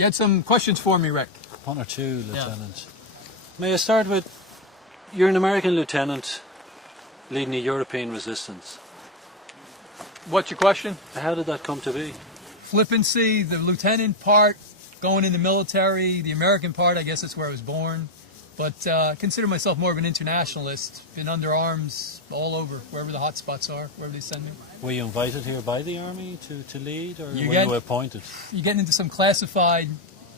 You had some questions for me, Rick. One or two, Lieutenant. May I start with, you're an American lieutenant leading a European resistance. What's your question? How did that come to be? Flippancy, the lieutenant part, going in the military, the American part, I guess that's where I was born. But I consider myself more of an internationalist, been under arms all over, wherever the hot spots are, wherever they send me. Were you invited here by the Army to lead, or were you appointed? You're getting into some classified,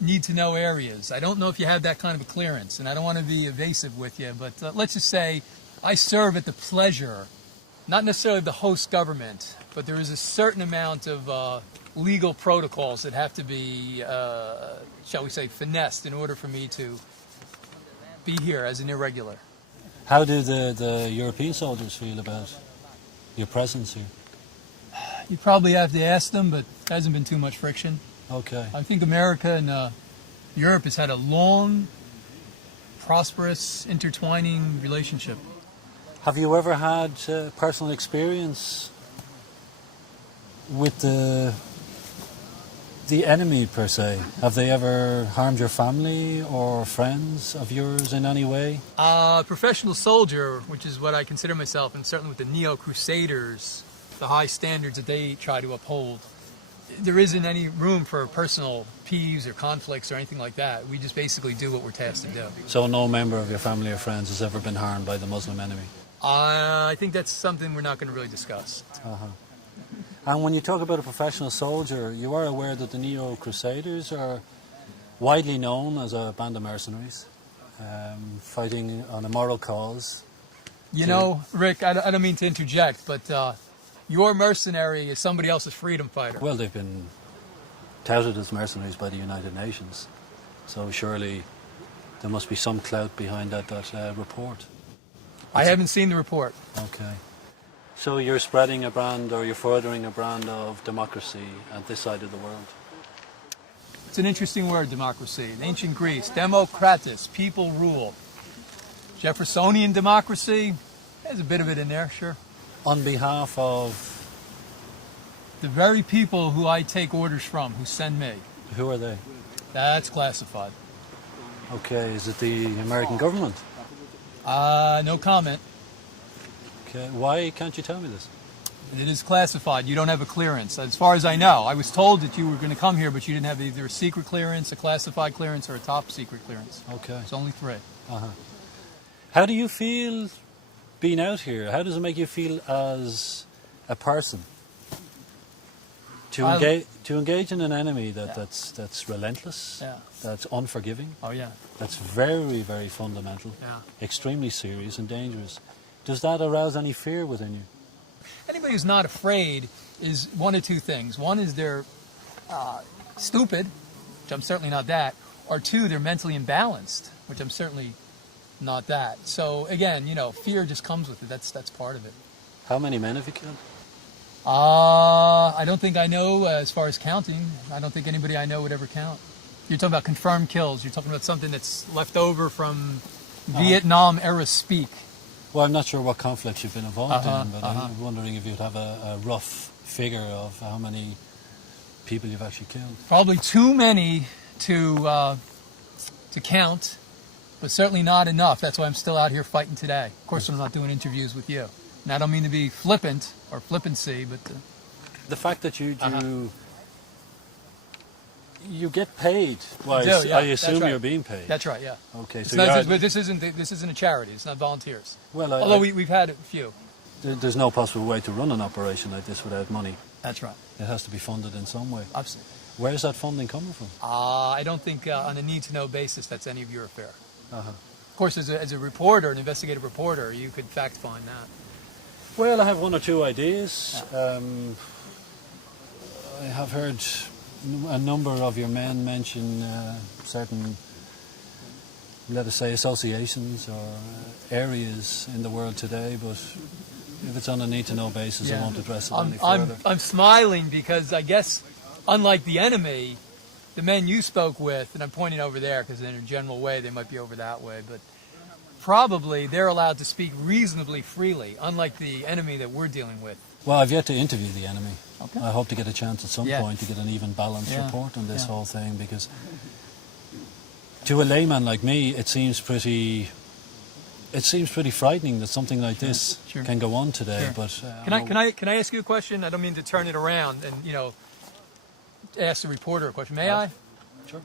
need-to-know areas. I don't know if you have that kind of a clearance, and I don't want to be evasive with you, but let's just say I serve at the pleasure, not necessarily of the host government, but there is a certain amount of legal protocols that have to be, shall we say, finessed in order for me to be here as an irregular. How do the European soldiers feel about your presence here? You probably have to ask them, but there hasn't been too much friction. Okay. I think America and Europe has had a long, prosperous, intertwining relationship. Have you ever had personal experience with the enemy, per se? Have they ever harmed your family or friends of yours in any way? Professional soldier, which is what I consider myself, and certainly with the Neocrusaders, the high standards that they try to uphold, there isn't any room for personal peeves or conflicts or anything like that. We just basically do what we're tasked to do. So no member of your family or friends has ever been harmed by the Muslim enemy? I think that's something we're not going to really discuss. And when you talk about a professional soldier, you are aware that the Neocrusaders are widely known as a band of mercenaries, fighting on a moral cause. You know, Rick, I don't mean to interject, but your mercenary is somebody else's freedom fighter. Well, they've been touted as mercenaries by the United Nations, so surely there must be some clout behind that report. I haven't seen the report. Okay. So you're spreading a brand, or you're furthering a brand of democracy at this side of the world? It's an interesting word, democracy. In ancient Greece, Democratus, people rule. Jeffersonian democracy, there's a bit of it in there, sure. On behalf of? The very people who I take orders from, who send me. Who are they? That's classified. Okay, is it the American government? No comment. Okay, why can't you tell me this? It is classified. You don't have a clearance. As far as I know, I was told that you were going to come here, but you didn't have either a secret clearance, a classified clearance, or a top secret clearance. Okay. It's only 3. How do you feel being out here? How does it make you feel as a person? To engage in an enemy that's relentless, that's unforgiving, that's very, very fundamental, extremely serious and dangerous. Does that arouse any fear within you? Anybody who's not afraid is one of two things. One is they're stupid, which I'm certainly not that, or 2, they're mentally imbalanced, which I'm certainly not that. So again, you know, fear just comes with it. That's part of it. How many men have you killed? I don't think I know as far as counting. I don't think anybody I know would ever count. You're talking about confirmed kills. You're talking about something that's left over from Vietnam era speak. Well, I'm not sure what conflicts you've been involved in, but I'm wondering if you'd have a rough figure of how many people you've actually killed. Probably too many to count, but certainly not enough. That's why I'm still out here fighting today. Of course, I'm not doing interviews with you. And I don't mean to be flippant or flippancy, but the fact that you do, you get paid. Well, I assume you're being paid. That's right. Yeah. Okay. So but this isn't a charity. It's not volunteers. Well, although we've had a few. There's no possible way to run an operation like this without money. That's right. It has to be funded in some way. Absolutely. Where's that funding coming from? I don't think on a need-to-know basis that's any of your affair. Of course, as a reporter, an investigative reporter, you could fact-find that. Well, I have 1 or 2 ideas. I have heard a number of your men mention certain, let us say, associations or areas in the world today, but if it's on a need-to-know basis, I won't address it any further. I'm smiling because I guess, unlike the enemy, the men you spoke with, and I'm pointing over there because in a general way they might be over that way, but probably they're allowed to speak reasonably freely, unlike the enemy that we're dealing with. Well, I've yet to interview the enemy. Okay. I hope to get a chance at some Yeah. point to get an even balanced Yeah. report on this Yeah. whole thing, because to a layman like me, it seems pretty frightening that something like this Sure. can go on today. Sure. But Can I ask you a question? I don't mean to turn it around and ask the reporter a question. May I? Sure.